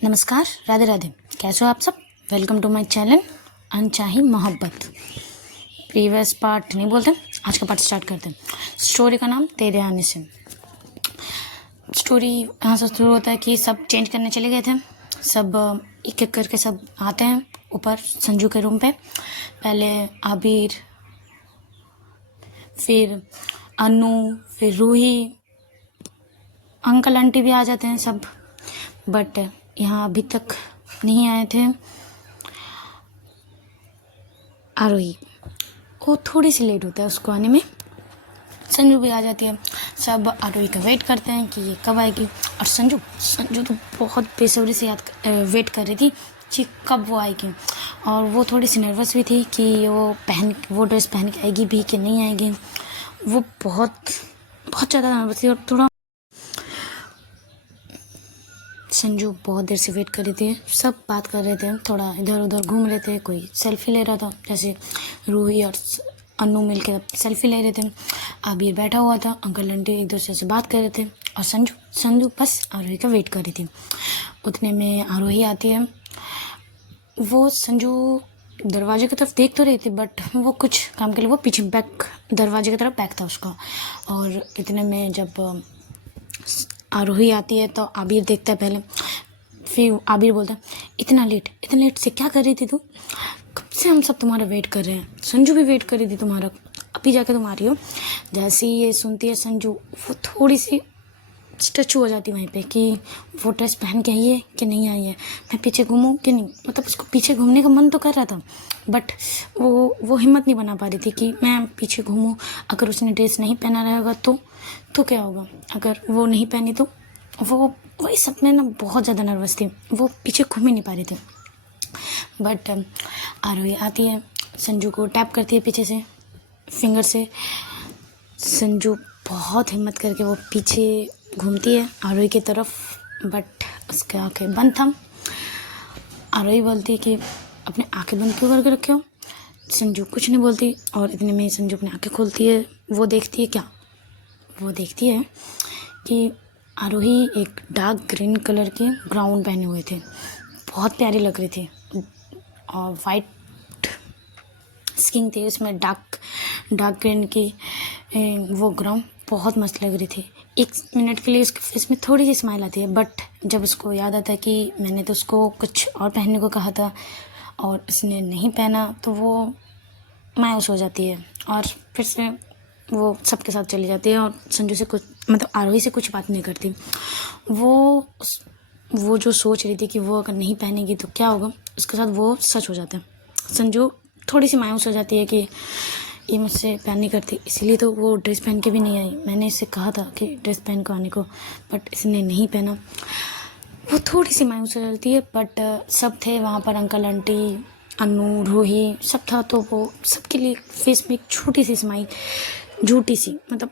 नमस्कार, राधे राधे। कैसे हो आप सब? वेलकम टू माय चैनल अनचाही मोहब्बत। प्रीवियस पार्ट नहीं बोलते, आज का पार्ट स्टार्ट करते हैं। स्टोरी का नाम तेरे आने से। स्टोरी यहाँ से शुरू होता है कि सब चेंज करने चले गए थे। सब एक एक करके सब आते हैं ऊपर संजू के रूम पे। पहले आबिर, फिर अनु, फिर रूही, अंकल आंटी भी आ जाते हैं सब। बट यहाँ अभी तक नहीं आए थे आरोही। वो थोड़ी सी लेट होता है उसको आने में। संजू भी आ जाती है। सब आरोही का वेट करते हैं कि ये कब आएगी। और संजू तो बहुत बेसब्री से वेट कर रही थी कि कब वो आएगी। और वो थोड़ी सी नर्वस भी थी कि वो ड्रेस पहन के आएगी भी कि नहीं आएगी। वो बहुत ज़्यादा नर्वस थी। और थोड़ा संजू बहुत देर से वेट कर रही थी। सब बात कर रहे थे, थोड़ा इधर उधर घूम रहे थे। कोई सेल्फी ले रहा था, जैसे रूही और अनु मिलकर सेल्फी ले रहे थे। आबिर बैठा हुआ था, अंकल आंटी एक दूसरे से बात कर रहे थे। और संजू बस आरोही का वेट कर रही थी। उतने में आरोही आती है। वो संजू दरवाजे की तरफ देख तो रही थी, बट वो कुछ काम के लिए वो पीछे दरवाजे की तरफ बैक था उसका। और इतने में जब आरोही आती है तो आबिर देखता है पहले। फिर आबिर बोलता है, इतना लेट से क्या कर रही थी तू? कब से हम सब तुम्हारा वेट कर रहे हैं। संजू भी वेट कर रही थी तुम्हारा, अभी जाके तुम आ रही हो। जैसे ही ये सुनती है संजू, वो थोड़ी सी स्टैचू हो जाती वहीं पे कि वो ड्रेस पहन के आई है कि नहीं आई है, मैं पीछे घूमूं कि नहीं। मतलब उसको पीछे घूमने का मन तो कर रहा था, बट वो हिम्मत नहीं बना पा रही थी कि मैं पीछे घूमूं। अगर उसने ड्रेस नहीं पहना रहेगा तो क्या होगा। अगर वो नहीं पहनी तो वही सपने ना बहुत ज़्यादा नर्वस थी। वो पीछे घूम ही नहीं पा रही थी। बट आरोही आती है, संजू को टैप करती है पीछे से फिंगर से। संजू बहुत हिम्मत करके वो पीछे घूमती है आरोही की तरफ, बट उसके आंखें बंद था। आरोही बोलती है कि अपने आंखें बंद क्यों करके रखे हो। संजू कुछ नहीं बोलती। और इतने में संजू अपनी आंखें खोलती है। वो देखती है क्या? वो देखती है कि आरोही एक डार्क ग्रीन कलर के गाउन पहने हुए थे, बहुत प्यारी लग रही थी। और वाइट स्किन थी उसमें, डार्क ग्रीन की वो गाउन बहुत मस्त लग रही थी। एक मिनट के लिए उसके फेस में थोड़ी सी स्माइल आती है, बट जब उसको याद आता है कि मैंने तो उसको कुछ और पहनने को कहा था और उसने नहीं पहना, तो वो मायूस हो जाती है। और फिर से वो सबके साथ चली जाती है और संजू से कुछ, मतलब आरोही से कुछ बात नहीं करती। वो जो सोच रही थी कि वो अगर नहीं पहनेगी तो क्या होगा, उसके साथ वो सच हो जाता है। संजू थोड़ी सी मायूस हो जाती है कि ये मुझसे प्यार नहीं करती, इसीलिए तो वो ड्रेस पहन के भी नहीं आई। मैंने इससे कहा था कि ड्रेस पहन को आने को, बट इसने नहीं पहना। वो थोड़ी सी मायूस हो जाती है। बट सब थे वहाँ पर, अंकल आंटी, अनु, रूही, सब था। तो वो सबके लिए फेस में एक छोटी सी स्माइल, झूठी सी, मतलब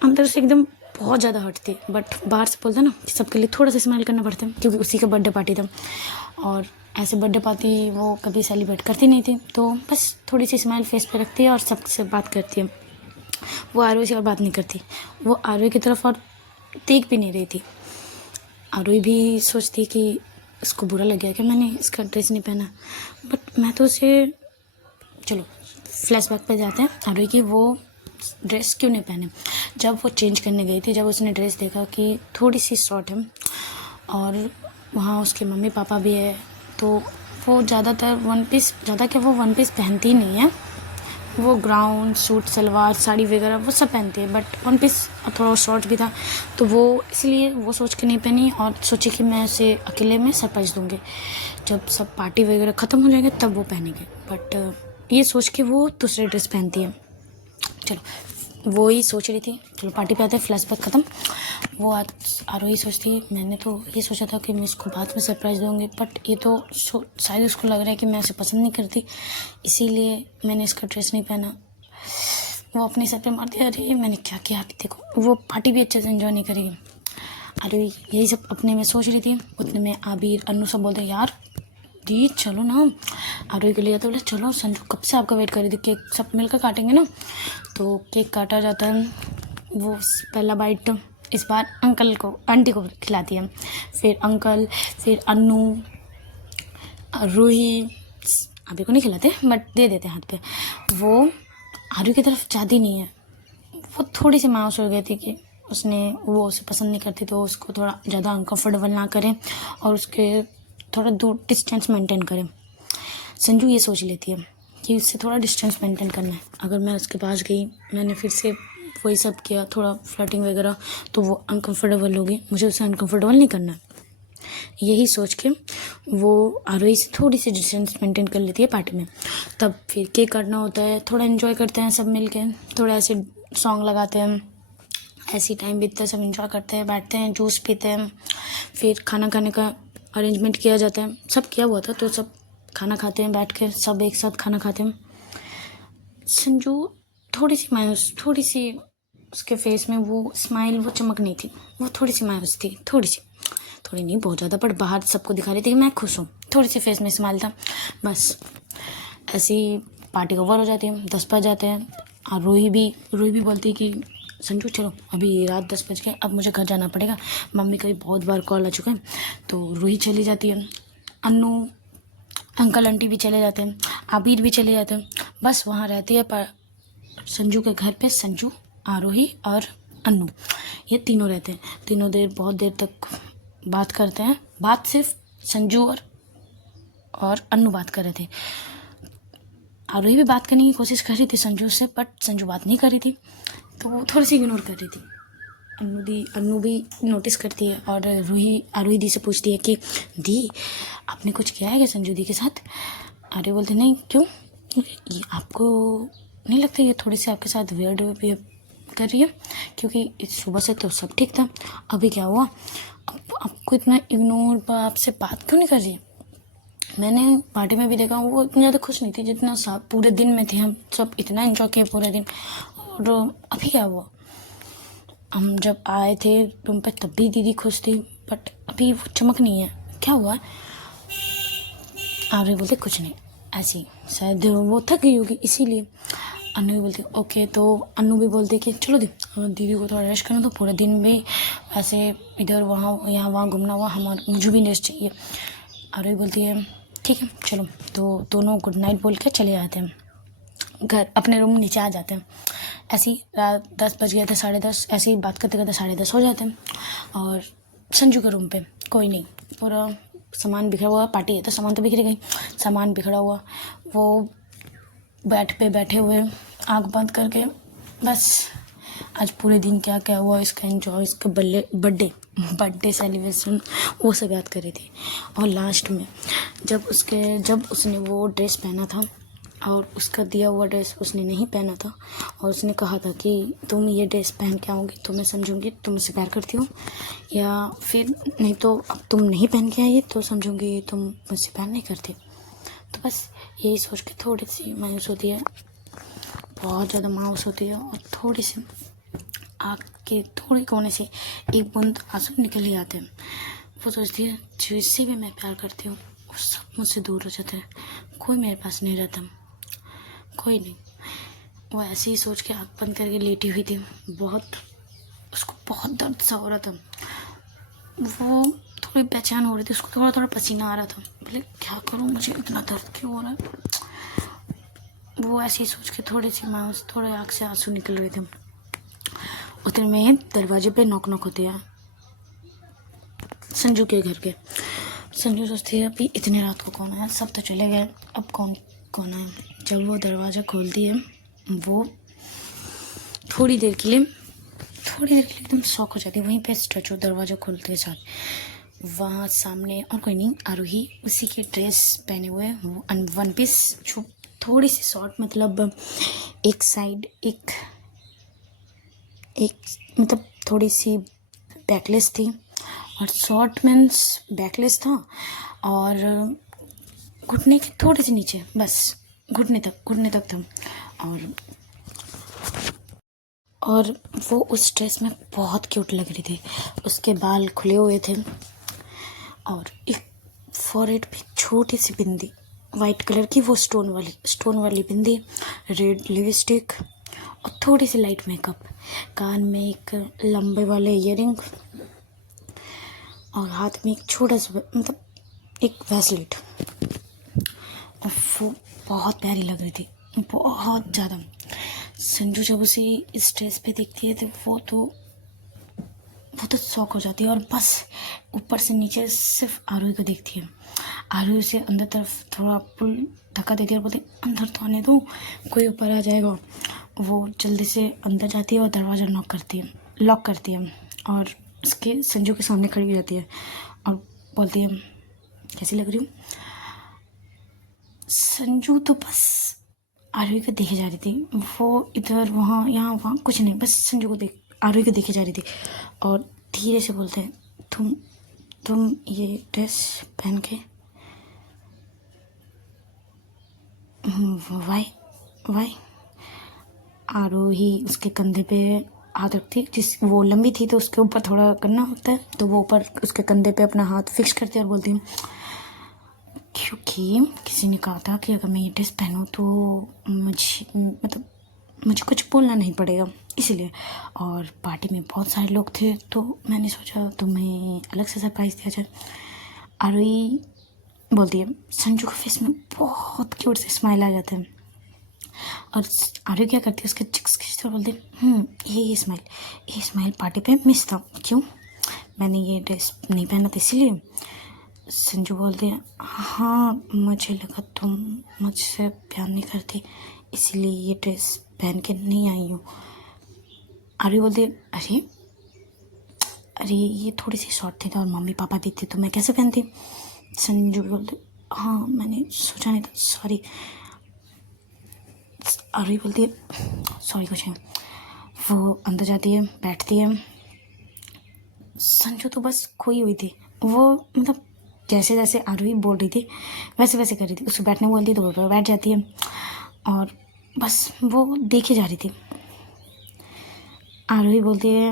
अंदर से एकदम बहुत ज़्यादा हर्ट थी। बट बाहर से बोलते ना कि सबके लिए थोड़ा सा स्माइल करना पड़ता है, क्योंकि उसी का बर्थडे पार्टी था। और ऐसे बर्थडे पार्टी वो कभी सेलिब्रेट करती नहीं थी, तो बस थोड़ी सी स्माइल फेस पे रखती है और सबसे बात करती है। वो आरोही से और बात नहीं करती। वो आरोही की तरफ और देख भी नहीं रही थी। आरोही भी सोचती कि इसको बुरा लग गया कि मैंने इसका ड्रेस नहीं पहना। बट मैं तो उसे, चलो फ्लैशबैक पे जाते हैं आरोही की। वो ड्रेस क्यों नहीं पहने? जब वो चेंज करने गई थी, जब उसने ड्रेस देखा कि थोड़ी सी शॉर्ट है और वहाँ उसके मम्मी पापा भी है, तो वो ज़्यादातर वन पीस पहनती ही नहीं है। वो गाउन, सूट, सलवार, साड़ी वगैरह वो सब पहनती है, बट वन पीस थोड़ा शॉर्ट भी था, तो वो इसलिए वो सोच के नहीं पहनी। और सोची कि मैं उसे अकेले में सरप्राइज़ दूँगी, जब सब पार्टी वगैरह ख़त्म हो जाएंगे तब वो पहनेंगे। बट ये सोच के वो दूसरे ड्रेस पहनती है। चलो वो ही सोच रही थी। चलो पार्टी पे आते हैं, फ्लैशबैक ख़त्म। वो आज आरोही सोचती, मैंने तो ये सोचा था कि मैं इसको बाद में सरप्राइज़ दूँगी, बट ये तो शायद उसको लग रहा है कि मैं उसे पसंद नहीं करती, इसीलिए मैंने इसका ड्रेस नहीं पहना। वो अपने सर पे मारती, अरे मैंने क्या किया। देखो वो पार्टी भी अच्छे से एंजॉय नहीं करेगी। अरे यही सब अपने में सोच रही थी। उतने में आबिर, अनु सब बोलते, यार दी चलो ना। आरोही के लिए तो बोले चलो, संजू कब से आपका वेट कर रही थी, केक सब मिलकर काटेंगे ना। तो केक काटा जाता है। वो पहला बाइट इस बार अंकल को आंटी को खिलाती है। फिर अंकल, फिर अन्नू, रूही, अभी को नहीं खिलाते बट दे देते हाथ पे। वो आरू की तरफ जाती नहीं है। वो थोड़ी सी मायूस हो गई थी कि वो उसे पसंद नहीं करती, तो उसको थोड़ा ज़्यादा अनकम्फर्टेबल ना करें और उसके थोड़ा दूर डिस्टेंस मेंटेन करें। संजू ये सोच लेती है कि उससे थोड़ा डिस्टेंस मेंटेन करना है। अगर मैं उसके पास गई, मैंने फिर से वही सब किया, थोड़ा फ्लर्टिंग वगैरह, तो वो अनकम्फर्टेबल होगी, मुझे उसे अनकम्फर्टेबल नहीं करना है। यही सोच के वो आरोही से थोड़ी सी डिस्टेंस मेंटेन कर लेती है पार्टी में। तब फिर केक काटना होता है, थोड़ा एंजॉय करते हैं सब मिलके, थोड़ा ऐसे सॉन्ग लगाते हैं, ऐसी टाइम बीतता है, सब एंजॉय करते हैं, बैठते हैं, जूस पीते हैं। फिर खाना खाने का अरेंजमेंट किया जाता है, सब किया हुआ था, तो सब खाना खाते हैं, बैठ के सब एक साथ खाना खाते हैं। संजू थोड़ी सी मायूस, थोड़ी सी उसके फेस में वो स्माइल, वो चमक नहीं थी, वो थोड़ी सी मायूस थी, थोड़ी नहीं, बहुत ज़्यादा, पर बाहर सबको दिखा रही थी कि मैं खुश हूँ। थोड़ी सी फेस में स्माइल था बस। ऐसी पार्टी ओवर हो जाती है, 10 बज जाते हैं। और रूही भी बोलती है कि संजू चलो, अभी रात 10 बज गए, अब मुझे घर जाना पड़ेगा, मम्मी का भी बहुत बार कॉल आ चुका है। तो रूही चली जाती है, अन्नू, अंकल आंटी भी चले जाते हैं, आबिर भी चले जाते हैं। बस वहाँ रहती है पर संजू के घर पे संजू, आरोही और अन्नू, ये तीनों रहते हैं। तीनों बहुत देर तक बात करते हैं। बात सिर्फ संजू और अन्नू बात कर रहे थे। आरोही भी बात करने की कोशिश कर रही थी संजू से, बट संजू बात नहीं कर रही थी, तो वो थोड़ी सी इग्नोर कर रही थी। अन्नू भी नोटिस करती है और आरोही दी से पूछती है कि दी, आपने कुछ किया है क्या संजू दी के साथ? आरोही बोलते नहीं, क्यों, ये आपको नहीं लगता ये थोड़ी सी आपके साथ वियर्ड कर रही है? क्योंकि सुबह से तो सब ठीक था, अभी क्या हुआ? आपको इतना इग्नोर, आपसे बात क्यों नहीं कर रही है? मैंने पार्टी में भी देखा, वो इतनी ज़्यादा खुश नहीं थी जितना पूरे दिन में थे। हम सब इतना एंजॉय किए पूरे दिन, और अभी क्या हुआ? हम जब आए थे तुम पे तब भी दीदी खुश थी, बट अभी वो चमक नहीं है, क्या हुआ? आर्य बोलते कुछ नहीं, ऐसी शायद वो थक गई होगी इसीलिए। अन्नू भी बोलती ओके, तो अन्नू भी बोलते कि चलो दीदी को थोड़ा रेस्ट करना, तो पूरे दिन भी ऐसे इधर वहाँ यहाँ वहाँ घूमना हुआ, मुझे भी रेस्ट चाहिए। आरोही बोलती है ठीक है चलो, तो दोनों गुड नाइट बोल के चले जाते हैं घर, अपने रूम नीचे आ जाते हैं। ऐसी रात 10 बज गए थे, 10:30, ऐसे ही बात करते करते 10:30 हो जाते हैं। और संजू के रूम पे कोई नहीं, पूरा सामान बिखरा हुआ, पार्टी है तो सामान तो बिखर गई, सामान बिखरा हुआ, वो बेड पे बैठे हुए आँख बंद करके बस आज पूरे दिन क्या क्या हुआ, इसका एंजॉय, इसका बर्थडे सेलिब्रेशन, वो सब याद कर रही थी। और लास्ट में जब उसने वो ड्रेस पहना था और उसका दिया हुआ ड्रेस उसने नहीं पहना था, और उसने कहा था कि तुम ये ड्रेस पहन के आओगी तो मैं समझूंगी तुम मुझसे प्यार करती हो, या फिर नहीं तो अब तुम नहीं पहन के आई तो समझूंगी तुम मुझसे प्यार नहीं करती। तो बस यही सोच के थोड़ी सी मायूस होती है, बहुत ज़्यादा मायूस होती है, और थोड़ी सी आँख के थोड़े कोने से एक बूंद आंसू निकल ही आते हैं। वो सोचती है जिससे भी मैं प्यार करती हूँ वो सब मुझसे दूर हो जाते हैं, कोई मेरे पास नहीं रहता, कोई नहीं। वो ऐसे ही सोच के आँख बंद करके लेटी हुई थी, उसको बहुत दर्द सा हो रहा था, वो थोड़ी बेचैन हो रही थी, उसको थोड़ा थोड़ा पसीना आ रहा था, बोले क्या करूँ, मुझे इतना दर्द क्यों हो रहा है? वो ऐसे ही सोच के थोड़ी सी मायूस, थोड़े आँख से आंसू निकल रहे थे। उतने में दरवाजे पे नॉक होते हैं संजू के घर के। संजू सोचती है अभी इतनी रात को कौन है, सब तो चले गए, अब कौन है? जब वो दरवाज़ा खोलती है, वो थोड़ी देर के लिए एकदम शॉक हो जाती है। वहीं पे स्टैचू दरवाज़ा खोलते साथ वहाँ सामने और कोई नहीं, आरोही उसी की ड्रेस पहने हुए, वो वन पीस, जो थोड़ी सी शॉर्ट, मतलब एक साइड एक मतलब थोड़ी सी बैकलेस थी, और शॉर्ट मीन्स बैकलेस था, और घुटने के थोड़े से नीचे, बस घुटने तक था, और वो उस ड्रेस में बहुत क्यूट लग रही थी। उसके बाल खुले हुए थे, और एक फॉरहेड पे छोटी सी बिंदी, वाइट कलर की, वो स्टोन वाली बिंदी, रेड लिपस्टिक, और थोड़ी सी लाइट मेकअप, कान में एक लंबे वाले ईयरिंग और हाथ में एक छोटा सा मतलब एक ब्रेसलेट। और वो बहुत प्यारी लग रही थी, बहुत ज़्यादा। संजू जब उसे इस ड्रेस पे देखती है तो वो तो शौक हो जाती है और बस ऊपर से नीचे सिर्फ आरोही को देखती है। आरोही उसे अंदर तरफ थोड़ा पुल धक्का देती है और बोलती है अंदर तो आने दो, कोई ऊपर आ जाएगा। वो जल्दी से अंदर जाती है और दरवाज़ा लॉक करती है और उसके संजू के सामने खड़ी हो जाती है और बोलती है कैसी लग रही हूँ। संजू तो बस आरोही को देखे जा रही थी, वो इधर वहाँ यहाँ वहाँ कुछ नहीं, बस आरोही को देखे जा रही थी और धीरे से बोलते हैं तुम ये ड्रेस पहन के वाई। आरोही उसके कंधे पे हाथ रखती, वो लंबी थी तो उसके ऊपर थोड़ा करना होता है, तो वो ऊपर उसके कंधे पे अपना हाथ फिक्स करती है और बोलती है क्योंकि किसी ने कहा था कि अगर मैं ये ड्रेस पहनूँ तो मुझे कुछ बोलना नहीं पड़ेगा, इसलिए। और पार्टी में बहुत सारे लोग थे तो मैंने सोचा तुम्हें अलग से सरप्राइज़ दिया जाए। आरोही बोलती है, संजू के फेस में बहुत क्यूट से स्माइल आ जाता है और आरोही क्या करती है उसके चिक्स खींचते बोलती है ये स्माइल पार्टी पे मिस था, क्यों मैंने ये ड्रेस नहीं पहना था इसीलिए। संजू बोलती है हाँ मुझे लगा तुम मुझसे प्यार नहीं करती इसीलिए ये ड्रेस पहन के नहीं आई हूँ। आरोही बोलती है अरे ये थोड़ी सी शॉर्ट थी और मम्मी पापा भी थे तो मैं कैसे पहनती। संजू बोलते हाँ मैंने सोचा नहीं था, सॉरी। आरोही बोलती है सॉरी कुछ नहीं। वो अंदर जाती है, बैठती है। संजू तो बस खोई हुई थी, वो मतलब जैसे जैसे आरोही बोल रही थी वैसे वैसे कर रही थी, उसको बैठने बोलती तो वो बैठ जाती है और बस वो देखे जा रही थी। आरोही बोलती है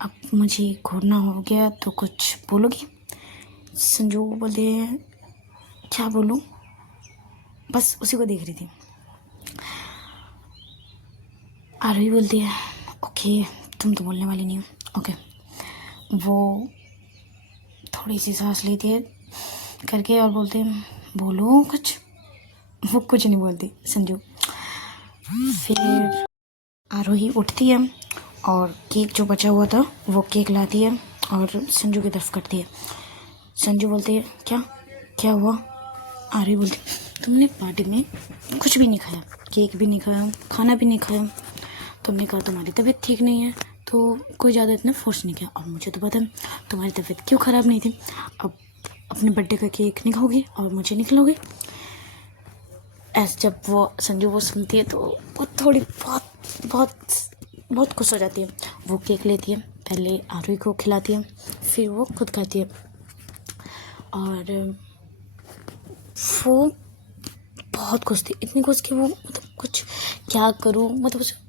अब मुझे घूरना हो गया तो कुछ बोलोगी। संजू बोलती है क्या बोलूँ, बस उसी को देख रही थी। आरोही बोलती है ओके तुम तो बोलने वाली नहीं हो, ओके। वो थोड़ी सी सांस लेती है करके और बोलते हैं बोलो कुछ। वो कुछ नहीं बोलती संजू। फिर आरोही उठती है और केक जो बचा हुआ था वो केक लाती है और संजू की तरफ करती है। संजू बोलती है क्या हुआ। आरोही बोलती तुमने पार्टी में कुछ भी नहीं खाया, केक भी नहीं खाया, खाना भी नहीं खाया, तुमने कहा तुम्हारी तबीयत ठीक नहीं है तो कोई ज़्यादा इतना फोर्स नहीं किया और मुझे तो पता है तुम्हारी तबीयत क्यों ख़राब नहीं थी। अब अपने बर्थडे का केक नहीं खाओगे और मुझे नहीं खिलाओगे। ऐसे जब वो संजू वो सुनती है तो वो थोड़ी बहुत खुश हो जाती है। वो केक लेती है, पहले आरोही को खिलाती है फिर वो खुद खाती है और वो बहुत खुश थी, इतनी खुश कि वो मतलब कुछ क्या करूँ, मतलब उसे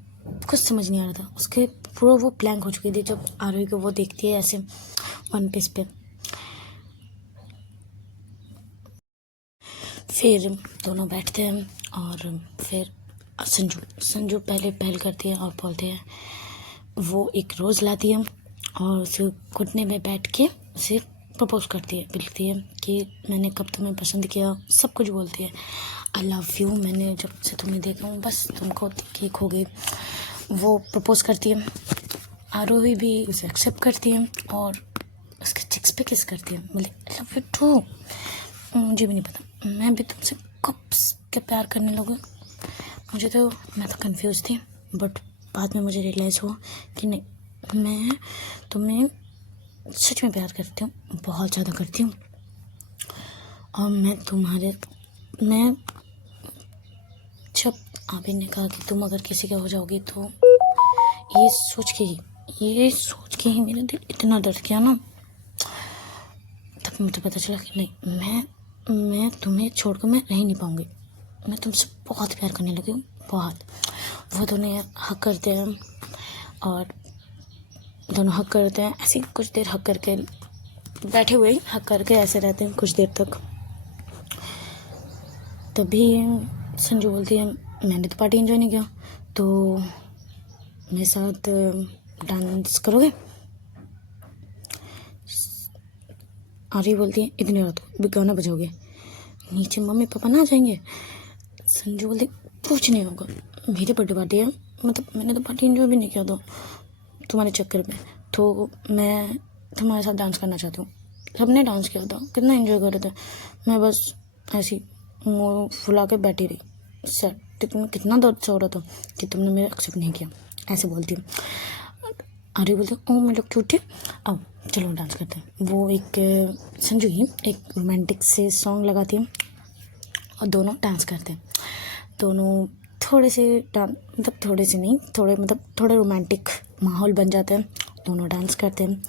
कुछ समझ नहीं आ रहा था। उसके पूरा वो ब्लैंक हो चुकी थी जब आरोही को वो देखती है ऐसे वन पीस पे। फिर दोनों बैठते हैं और फिर संजू पहले पहल करती है और बोलते हैं वो एक रोज़ लाती है और उसे घुटने में बैठ के उसे प्रपोज करती है, बोलती है कि मैंने कब तुम्हें पसंद किया, सब कुछ बोलती है। आई लव यू, मैंने जब से तुम्हें देखा हूँ बस तुमको ठीक हो गई। वो प्रपोज करती है, आरोही भी उसे एक्सेप्ट करती है और उसके चिक्स पे किस करती है, बोले आई लव यू टू। मुझे भी नहीं पता मैं भी तुमसे कब के प्यार करने लगा, मैं तो कंफ्यूज थी बट बाद में मुझे रियलाइज़ हुआ कि नहीं मैं तुम्हें सच में प्यार करती हूँ, बहुत ज़्यादा करती हूँ। और मैं जब आबिर ने कहा कि तुम अगर किसी का हो जाओगी तो ये सोच के ही मेरा दिल इतना दर्द किया ना, तब मुझे पता चला कि नहीं मैं तुम्हें छोड़कर मैं रह नहीं पाऊँगी, मैं तुमसे बहुत प्यार करने लगी हूँ, बहुत। वो दोनों हक करते हैं और दोनों हक करते हैं, ऐसे कुछ देर हक करके बैठे हुए ही हक करके ऐसे रहते हैं कुछ देर तक। तभी संजू बोलती है मैंने तो पार्टी एंजॉय नहीं किया, तो मेरे साथ डांस करोगे? आरही बोलती है इतनी रात को भी गाना बजाओगे, नीचे मम्मी पापा ना आ जाएंगे। संजू बोलती कुछ नहीं होगा, मेरी बर्थडे पार्टी है, मतलब मैंने तो पार्टी एंजॉय भी नहीं किया था तुम्हारे चक्कर में, तो मैं तुम्हारे साथ डांस करना चाहती हूँ। सबने डांस किया था, कितना एंजॉय कर रहे थे, मैं बस ऐसी मुँह फुला के बैठी रही। सर तुम्हें कितना दर्द से हो रहा था कि तुमने मेरा एक्सेप्ट नहीं किया, ऐसे बोलती हूँ। अरे बोलते ओ मैं लोग झूठे, अब चलो डांस करते हैं। वो एक संजू ही एक रोमांटिक से सॉन्ग लगाती है और दोनों डांस करते हैं। दोनों थोड़े से मतलब थोड़े से नहीं, थोड़े रोमांटिक माहौल बन जाता है, दोनों डांस करते हैं।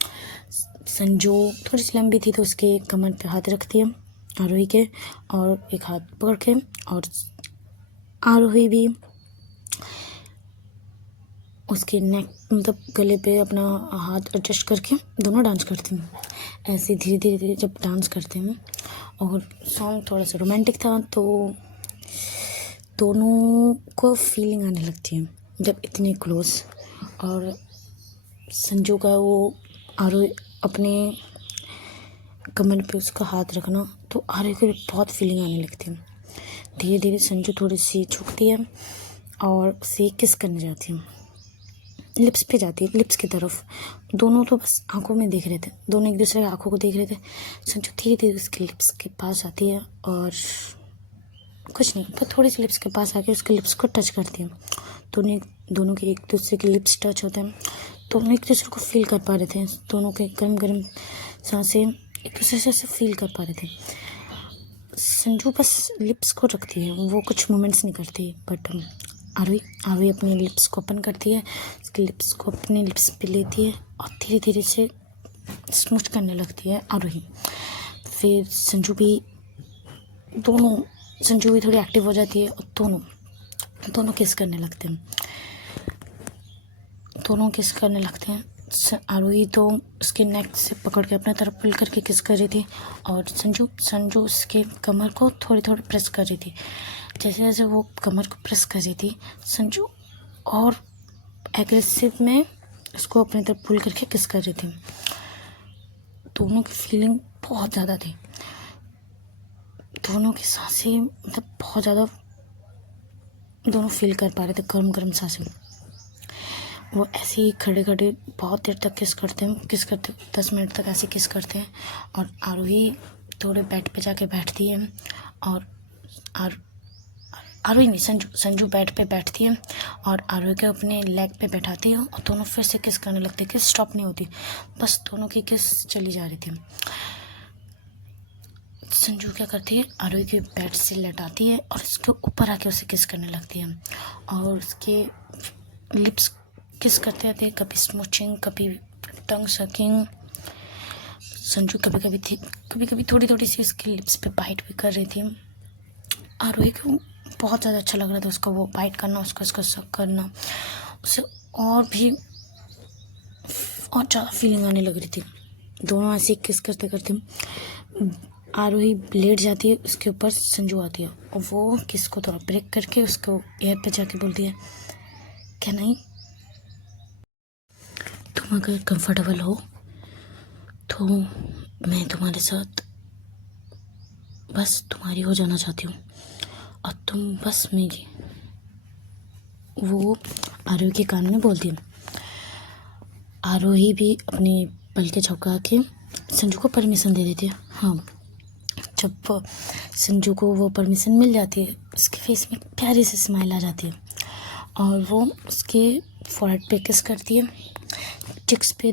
संजू थोड़ी सी लंबी थी तो उसके कमर पे हाथ रखती है आरोही के, और एक हाथ पकड़ के, और आरोही भी उसके नेक मतलब गले पे अपना हाथ एडजस्ट करके दोनों डांस करते हैं। ऐसे धीरे धीरे धीरे जब डांस करते हैं, और सॉन्ग थोड़ा सा रोमांटिक था तो दोनों को फीलिंग आने लगती है जब इतने क्लोज। और संजू का वो आरोही अपने कमर पे उसका हाथ रखना, तो आरोही को भी बहुत फीलिंग आने लगती है। धीरे धीरे संजू थोड़ी सी झुकती है और उसे किस करने जाती है, लिप्स पे जाती है, लिप्स की तरफ। दोनों तो बस आंखों में देख रहे थे, दोनों एक दूसरे की आंखों को देख रहे थे। संजू धीरे धीरे उसके लिप्स के पास आती है और कुछ नहीं, पर थोड़ी सी लिप्स के पास आके उसके लिप्स को टच करती है। दोनों के एक दूसरे के लिप्स टच होते हैं, दोनों एक दूसरे को फील कर पा रहे थे, दोनों के गर्म गर्म सांसें एक दूसरे से फील कर पा रहे थे। संजू बस लिप्स को रखती है, वो कुछ मोमेंट्स नहीं करती, बट आरोही अपने लिप्स को ओपन करती है, उसके लिप्स को अपने लिप्स पे लेती है और धीरे धीरे से स्मूच करने लगती है आरोही। फिर संजू भी थोड़ी एक्टिव हो जाती है और दोनों किस करने लगते हैं। आरोही तो उसके नेक से पकड़ के अपने तरफ पुल करके किस कर रही थी, और संजू उसके कमर को थोड़ी प्रेस कर रही थी। जैसे जैसे वो कमर को प्रेस कर रही थी, संजू और एग्रेसिव में उसको अपनी तरफ पुल करके किस कर रही थी। दोनों की फीलिंग बहुत ज़्यादा थी, दोनों की सांसें मतलब बहुत ज़्यादा दोनों फील कर पा रहे थे, गर्म गर्म सांसें। वो ऐसे ही खड़े खड़े बहुत देर तक किस करते हैं 10 मिनट तक ऐसे किस करते हैं। और आरोही थोड़े बेड पे जाके बैठती है, और आरोही नहीं, संजू बेड पे बैठती है और आरोही के अपने लेग पे बैठाती है, और दोनों फिर से किस करने लगते हैं। किस स्टॉप नहीं होती, बस दोनों की किस चली जा रही थी। संजू क्या करती है, आरोही के बेड से लेटाती है और उसके ऊपर आके उसे किस करने लगती है, और उसके लिप्स किस करते थे, कभी स्मूचिंग, कभी टंग सकिंग। संजू कभी कभी थोड़ी सी उसके लिप्स पे बाइट भी कर रही थी। आरोही को बहुत ज़्यादा अच्छा लग रहा था उसका वो बाइट करना, उसका सक करना, उसे और ज़्यादा फीलिंग आने लग रही थी। दोनों ऐसे किस करते करते आरोही लेट जाती है, उसके ऊपर संजू आती है और वो किस को थोड़ा ब्रेक करके उसको एयर पे जाके बोलती है, क्या नहीं तुम अगर कंफर्टेबल हो तो मैं तुम्हारे साथ बस तुम्हारी हो जाना चाहती हूँ, और तुम बस मेरी। वो आरोही के कान में बोलती है। आरोही भी अपने पल के झपका के संजू को परमिशन दे देती है। हाँ, जब संजू को वो परमिशन मिल जाती है, उसके फेस में प्यारी सी स्माइल आ जाती है, और वो उसके फॉरहेड पे किस करती है,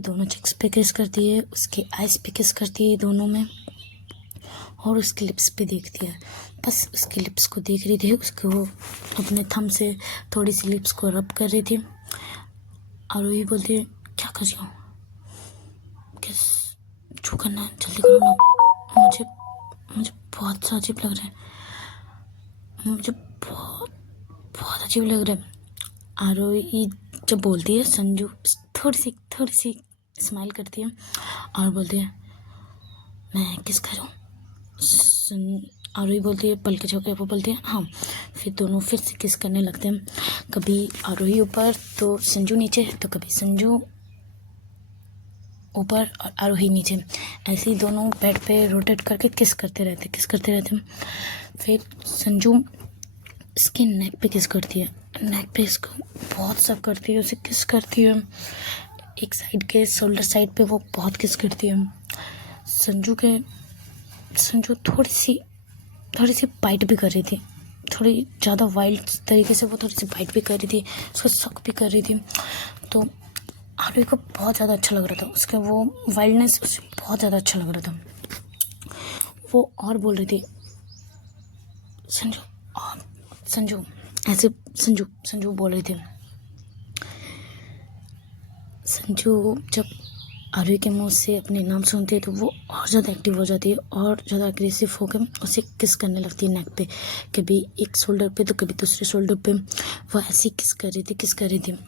दोनों चिक्स पे किस करती है, उसके आइज़ पे किस करती है दोनों में, और उसके लिप्स पे देखती है। बस उसके लिप्स को देख रही थी, उसको वो अपने थंब से थोड़ी सी लिप्स को रब कर रही थी। और वही बोलती है, क्या कर रही हो, किस जो करना है जल्दी करो ना, मुझे बहुत सा अजीब लग रहा है, मुझे बहुत अजीब लग रहा है। आरोही जब बोलती है, संजू थोड़ी सी स्माइल करती है और बोलती है, मैं किस करूँ। आरोही बोलती है, पल के झोंके वो बोलती है, हाँ फिर दोनों फिर से किस करने लगते हैं, कभी आरोही ऊपर तो संजू नीचे, तो कभी संजू ऊपर और आरोही नीचे, ऐसे ही दोनों बेड पे रोटेट करके किस करते रहते हैं। फिर संजू इसके नेक पे किस करती है, नेक पे इसको बहुत सब करती है, उसे किस करती है, एक साइड के शोल्डर साइड पे वो बहुत किस करती है। संजू थोड़ी सी बाइट भी कर रही थी, थोड़ी ज़्यादा वाइल्ड तरीके से वो थोड़ी सी बाइट भी कर रही थी, उसको शक भी कर रही थी। तो आरोही को बहुत ज़्यादा अच्छा लग रहा था, उसका वो वाइल्डनेस उसे बहुत ज़्यादा अच्छा लग रहा था। वो और बोल रही थी संजू बोल रही थी। संजू जब आरोही के मुंह से अपने नाम सुनती है तो वो और ज़्यादा एक्टिव हो जाती है और ज़्यादा अग्रेसिव होकर उसे किस करने लगती है नेक पे, कभी एक शोल्डर पे तो कभी दूसरे शोल्डर पे। वो ऐसी किस कर रही थी।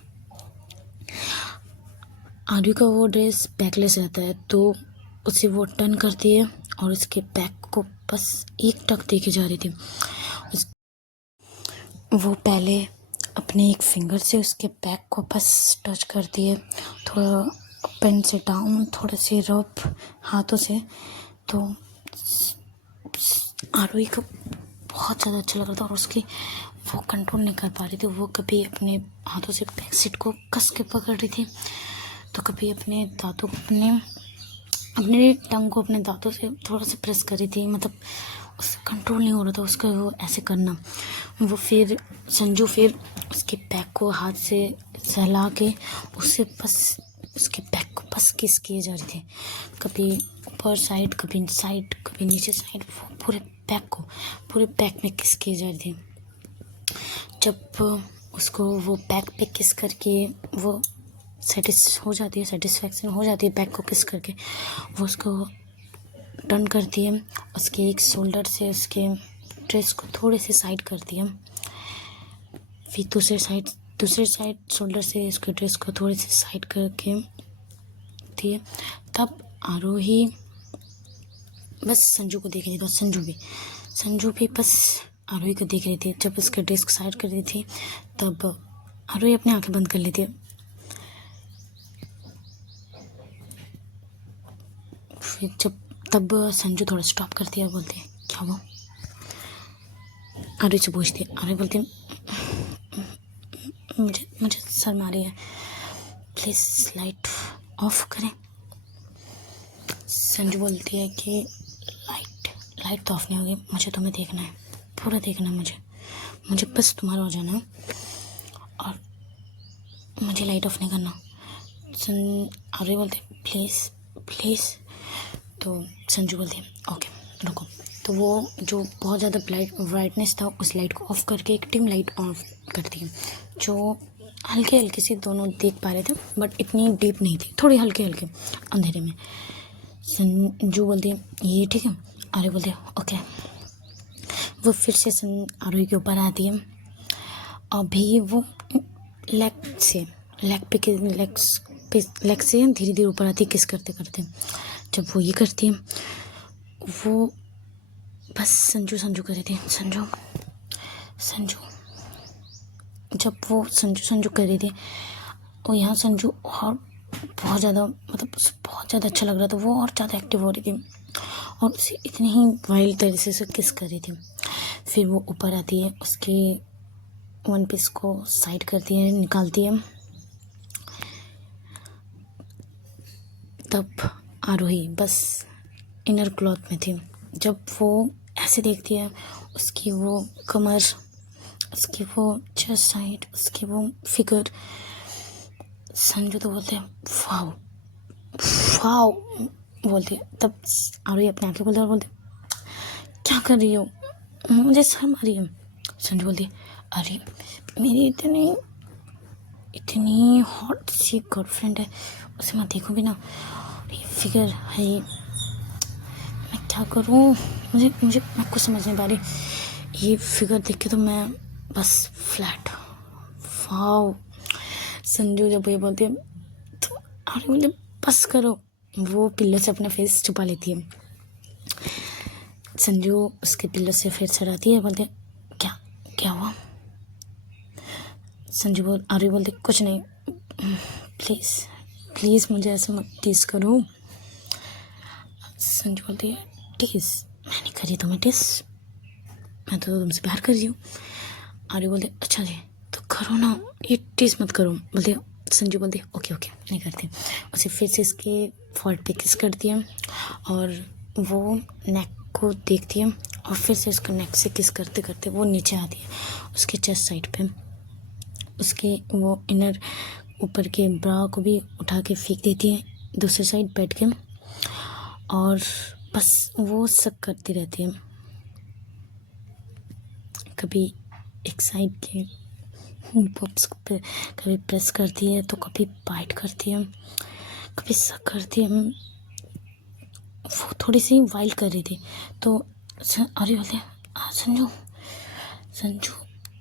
आरोही का वो ड्रेस बैकलेस रहता है तो उसे वो टर्न करती है और उसके बैक को बस एक टक दे के जा रही थी। वो पहले अपने एक फिंगर से उसके बैक को बस टच करती है, थोड़ा अप एंड से डाउन, थोड़े से रब हाथों से। तो आरोही को बहुत ज़्यादा अच्छा लग रहा था और उसकी वो कंट्रोल नहीं कर पा रही थी। वो कभी अपने हाथों से बैक सीट को कस के पकड़ रही थी, तो कभी अपने दांतों को अपने टंग को अपने दांतों से थोड़ा सा प्रेस कर रही थी, मतलब उससे कंट्रोल नहीं हो रहा था उसका वो ऐसे करना। वो फिर संजू उसके बैक को हाथ से सहला के उससे बस उसके बैक को बस किस किए जा रही थी, कभी ऊपर साइड, कभी साइड, कभी नीचे साइड, वो पूरे बैक में किस किए जा रही थी। जब उसको वो बैक पे किस करके वो सेटिस्फैक्शन हो जाती है बैक को किस करके, वो उसको टर्न करती है, उसके एक शोल्डर से उसके ड्रेस को थोड़े से साइड करती है, फिर दूसरे साइड शोल्डर से उसके ड्रेस को थोड़े से साइड करके थी। तब आरोही बस संजू को देख रही थी, संजू भी बस आरोही को देख रही थी। जब उसके ड्रेस को साइड कर रही थी तब आरोही अपनी आंखें बंद कर लेती है। फिर तब संजू थोड़ा स्टॉप करती है, बोलती है क्या हुआ, आरोही से पूछती है। आरोही बोलती है मुझे शर्म आ रही है, प्लीज़ लाइट ऑफ करें। संजू बोलती है कि लाइट तो ऑफ नहीं होगी, मुझे तुम्हें देखना है, पूरा देखना है मुझे बस तुम्हारा हो जाना है और मुझे लाइट ऑफ नहीं करना। आरोही बोलते प्लीज़। तो संजू बोलती है ओके रुको। तो वो जो बहुत ज़्यादा ब्राइटनेस था उस लाइट को ऑफ करके एक डिम लाइट ऑफ करती है, जो हल्के से दोनों देख पा रहे थे बट इतनी डीप नहीं थी, थोड़ी हल्के अंधेरे में। संजू बोलती है ये ठीक है, आरोही बोलती है ओके। वो फिर से आरोही के ऊपर आती है, अभी वो लेग से धीरे धीरे ऊपर आती है किस करते करते। जब वो ये करती है वो बस संजू कर रही थी, संजू। जब वो संजू कर रही थी और यहाँ संजू और बहुत ज़्यादा बहुत ज़्यादा अच्छा लग रहा था, वो और ज़्यादा एक्टिव हो रही थी और उसे इतनी ही वाइल्ड तरीके से किस कर रही थी। फिर वो ऊपर आती है, उसके वन पीस को साइड करती है, निकालती है। तब आरोही बस इनर क्लॉथ में थी। जब वो ऐसे देखती है उसकी वो कमर, उसकी वो चेस्ट साइड, उसकी वो फिगर, संजू तो बोलते हैं वाओ बोलती है। तब आरोही अपने आंखें खोलती है और बोलती क्या कर रही हो, मुझे शर्म आ रही है। संजू बोलती है अरे मेरी इतनी हॉट सी गर्लफ्रेंड है, उसे मैं देखूँ भी ना, ये फिगर है, मैं क्या करूँ, मुझे मैं कुछ समझ नहीं पा रही। ये फिगर देख के तो मैं बस फ्लैट। वाओ। संजू जब ये बोलती है तो अरे मुझे बस करो, वो पिल्लो से अपना फेस छुपा लेती है। संजू उसके पिल्लो से फेस चढ़ाती है, बोलती है क्या हुआ, संजू आरोही बोलते कुछ नहीं, प्लीज़ प्लीज़ मुझे ऐसे मत टीज करो। संजू बोलती है टीज मैं नहीं करी तुम्हें टीज, मैं तो तुमसे प्यार कर रही हूँ। आरोही बोलते अच्छा जी तो करो ना, ये टीज मत करो। बोलते संजू बोलती ओके ओके नहीं करती। उसे फिर से इसके फॉल्ट पे किस करती है और वो नेक को देखती है और फिर से उसको नेक से किस करते करते वो नीचे आती है उसके चेस्ट साइड पे। उसके वो इनर ऊपर के ब्रा को भी उठा के फेंक देती है दूसरी साइड बैठ के और बस वो सब करती रहती है। कभी एक साइड के पॉप्स पे कभी प्रेस करती है तो कभी बाइट करती है, कभी सक करती है। वो थोड़ी सी वाइल्ड कर रही थी तो अरे बोलते संजू संजू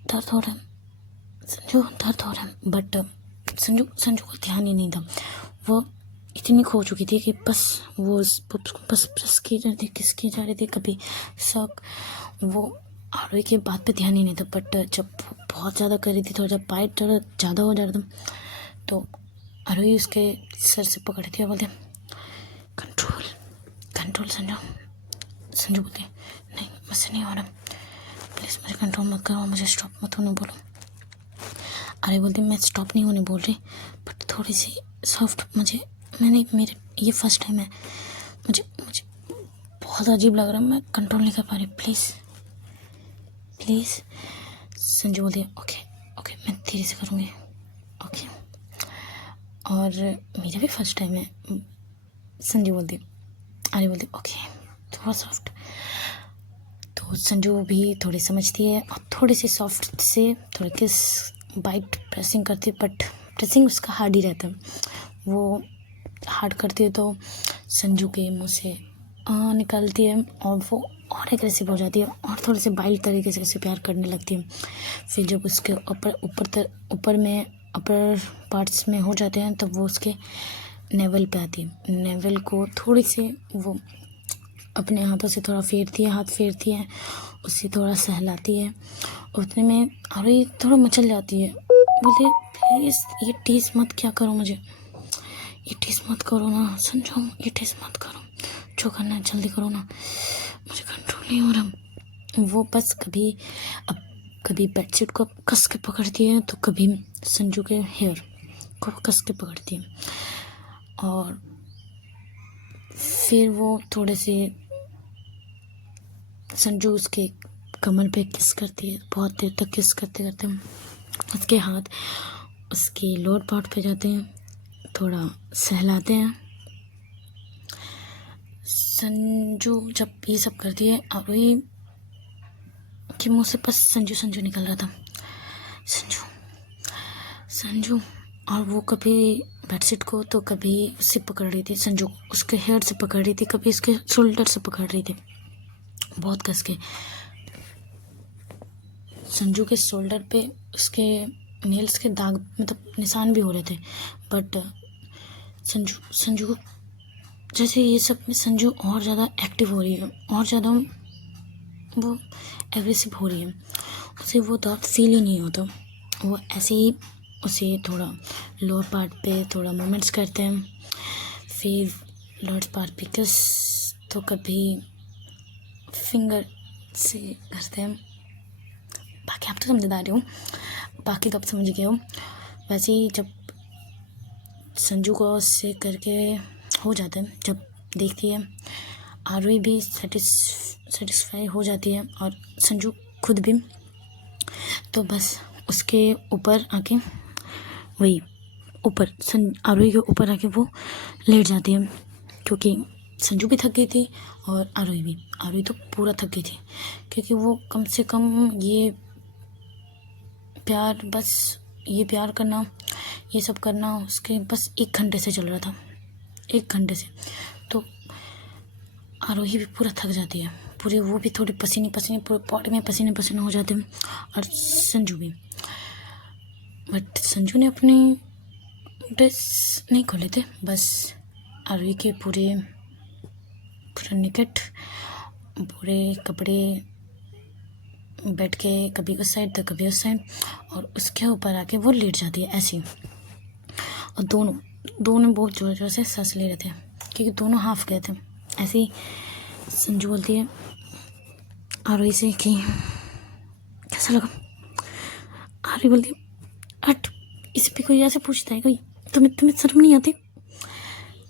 दर्द हो रहा है, संजू दर्द हो रहा है। बट संजू को ध्यान ही नहीं था, वो इतनी खो चुकी थी कि बस वो उस पप्स को बस प्रेस की जा रही थी, किस की जा रही थी, कभी शक। वो आरोही की बात पे ध्यान ही नहीं था। बट जब बहुत ज़्यादा कर रही थी, थोड़ा जब बाइट थोड़ा ज़्यादा हो जा रहा था तो आरोही उसके सर से पकड़ती है, बोलते कंट्रोल कंट्रोल संजू बोलते नहीं मुझसे नहीं हो रहा, प्लीज़ मुझे कंट्रोल मत करो, मुझे स्टॉप मत होने बोलो। अरे बोलते मैं स्टॉप नहीं होने बोल रही बट थोड़ी सी सॉफ्ट, मेरे ये फर्स्ट टाइम है, मुझे बहुत अजीब लग रहा है, मैं कंट्रोल नहीं कर पा रही, प्लीज़ प्लीज़। संजू बोलती है ओके ओके मैं धीरे से करूँगी ओके। और मेरा भी फर्स्ट टाइम है। संजू बोलती अरे बोलती ओके थोड़ा सॉफ्ट। तो संजू भी थोड़ी समझती है और थोड़ी सी सॉफ्ट से थोड़ा किस बाइट प्रेसिंग करती है बट प्रेसिंग उसका हार्ड ही रहता है। वो हार्ड करती है तो संजू के मुंह से निकलती है और वो और एग्रेसिव हो जाती है और थोड़े से वाइल्ड तरीके से उसे प्यार करने लगती है। फिर जब उसके ऊपर में अपर पार्ट्स में हो जाते हैं तब वो उसके नेवल पे आती है। नेवल को थोड़ी सी वो अपने हाथों से थोड़ा फेरती है, हाथ फेरती है, उससे थोड़ा सहलाती है। उतने में अरे थोड़ा मचल जाती है, बोलते प्लीज़ ये टीस मत क्या करो, मुझे ये टीस मत करो ना संजू, ये टीस मत करो, जो करना है जल्दी करो ना, मुझे कंट्रोल नहीं हो रहा। वो बस कभी बेडशीट को कस के पकड़ती है तो कभी संजू के हेयर को कस के पकड़ती है और फिर वो थोड़े से संजू उसके कमर पे किस करती है, बहुत देर तक किस करते करते उसके हाथ उसके लोअर पार्ट पे जाते हैं, थोड़ा सहलाते हैं। संजू जब ये सब करती है आरोही के मुंह से बस संजू निकल रहा था, संजू। और वो कभी बेडशीट को तो कभी उससे पकड़ रही थी, संजू उसके हेयर से पकड़ रही थी, कभी उसके शोल्डर से पकड़ रही थी बहुत कस के। संजू के शोल्डर पे उसके नेल्स के दाग मतलब निशान भी हो रहे थे बट संजू को जैसे ये सब में संजू और ज़्यादा एक्टिव हो रही है और ज़्यादा वो एग्रेसिव हो रही है, उसे वो दर्द फील ही नहीं होता। वो ऐसे ही उसे थोड़ा लोअर पार्ट पे थोड़ा मूवमेंट्स करते हैं, फिर लोअर पार्ट पे किस तो कभी फिंगर से करते हैं। बाकी आप तो समझदार हो, बाकी तो आप समझ गए हो। वैसे ही जब संजू को से करके हो जाता है, जब देखती है आरोही भी सेटिस्फाई हो जाती है और संजू खुद भी, तो बस उसके ऊपर आके वही ऊपर आरोही के ऊपर आके वो लेट जाती है क्योंकि संजू भी थक गई थी और आरोही तो पूरा थक गई थी क्योंकि वो कम से कम ये प्यार करना ये सब करना उसके बस 1 घंटे से चल रहा था, 1 घंटे से। तो आरोही भी पूरा थक जाती है, पूरे वो भी थोड़े पसीने पूरे बॉडी में पसीने हो जाते हैं और संजू भी। बट संजू ने अपने ड्रेस नहीं खोले थे, बस आरोही के पूरे निकट पूरे कपड़े बैठ के कभी उस साइड तो कभी उस साइड, और उसके ऊपर आके वो लेट जाती है ऐसी। और दोनों बहुत ज़ोर ज़ोर से सांस ले रहे थे क्योंकि दोनों हाफ गए थे। ऐसे ही संजू बोलती है आरोही से कि कैसा लगा। आरोही बोलती है हट, इस पे कोई ऐसे पूछता है कोई, तुम्हें शर्म नहीं आती।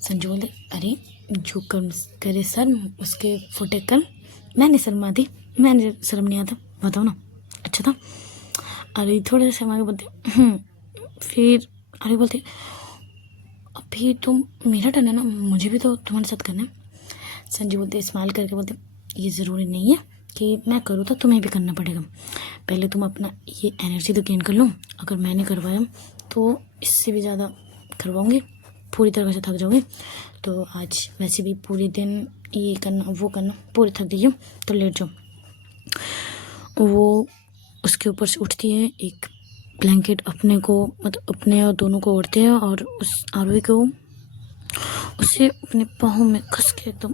संजू बोलते अरे जो कर्म करे शर्म उसके फुटे कर्म, मैंने शर्म आती, मैंने शर्म नहीं आता, बताओ ना अच्छा था। अरे थोड़े से आगे बोलते फिर अरे बोलते अभी तुम मेरा टर्न है ना, मुझे भी तो तुम्हारे साथ करना है। संजू बोलते स्माइल करके बोलते ये ज़रूरी नहीं है कि मैं करूँ तो तुम्हें भी करना पड़ेगा, पहले तुम अपना ये एनर्जी तो गेन कर लो, अगर मैंने करवाया तो इससे भी ज़्यादा करवाऊँगी, पूरी तरह से थक जाओगे। तो आज वैसे भी पूरे दिन ये करना वो करना, पूरी थक गई हो तो लेट जाओ। वो उसके ऊपर से उठती है, एक ब्लैंकेट अपने को मतलब अपने और दोनों को ओढ़ते हैं और उस आरोही को उसे अपने बाहों में कस के एकदम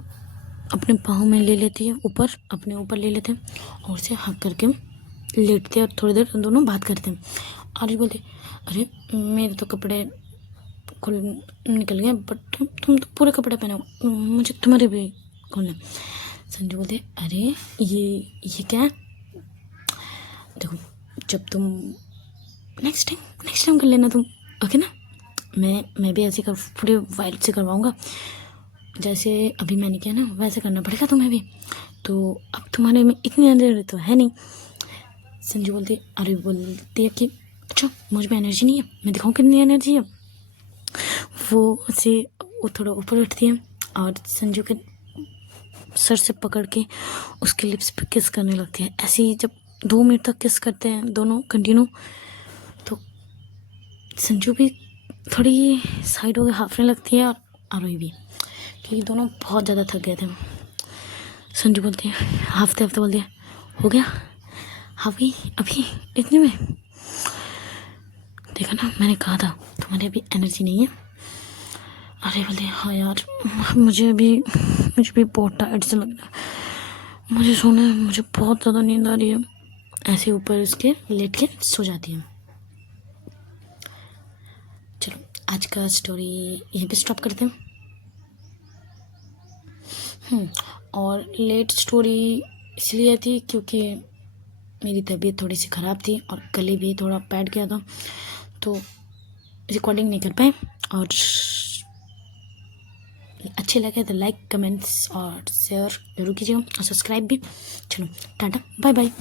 अपने बाहों में ले लेती है, ऊपर अपने ऊपर ले लेते हैं और उसे हक करके लेटते हैं और थोड़ी देर दोनों बात करते हैं। आरोही बोलते अरे मेरे तो कपड़े खुल निकल गए, बट तुम तो पूरे कपड़े पहने हो, मुझे तुम्हारे भी खोलने। संजू बोलते अरे ये क्या है, देखो जब तुम नेक्स्ट टाइम कर लेना तुम, ओके ना। मैं भी ऐसे पूरे वाइल्ड से करवाऊँगा, जैसे अभी मैंने किया ना वैसे करना पड़ेगा तुम्हें भी, तो अब तुम्हारे में इतनी अंदर तो है नहीं। संजू बोलती अरे बोलती है कि अच्छा मुझ में एनर्जी नहीं है, मैं दिखाऊँ कितनी एनर्जी है। वो थोड़ा ऊपर उठती है और संजू के सर से पकड़ के उसके लिप्स पे किस करने लगती है। ऐसे ही जब 2 मिनट तक किस करते हैं दोनों कंटिन्यू, तो संजू भी थोड़ी साइड हो गई हाफने लगती है और आरोही भी, क्योंकि दोनों बहुत ज़्यादा थक गए थे। संजू बोलती है हाफते हाफते बोलती है हो गया अभी इतने में, देखा ना मैंने कहा था तुम्हारे अभी एनर्जी नहीं है। अरे बोले हाँ यार मुझे भी बहुत टायर्ड से लग रहा है, मुझे सोना है, मुझे बहुत ज़्यादा नींद आ रही है। ऐसे ऊपर उसके लेट के सो जाती है। चलो आज का स्टोरी यहीं पे स्टॉप करते हैं। और लेट स्टोरी इसलिए थी क्योंकि मेरी तबीयत थोड़ी सी ख़राब थी और गले भी थोड़ा बैठ गया था, तो रिकॉर्डिंग नहीं कर पाए। और अच्छे लगे तो लाइक कमेंट्स और शेयर जरूर कीजिएगा और सब्सक्राइब भी। चलो टाटा बाय बाय।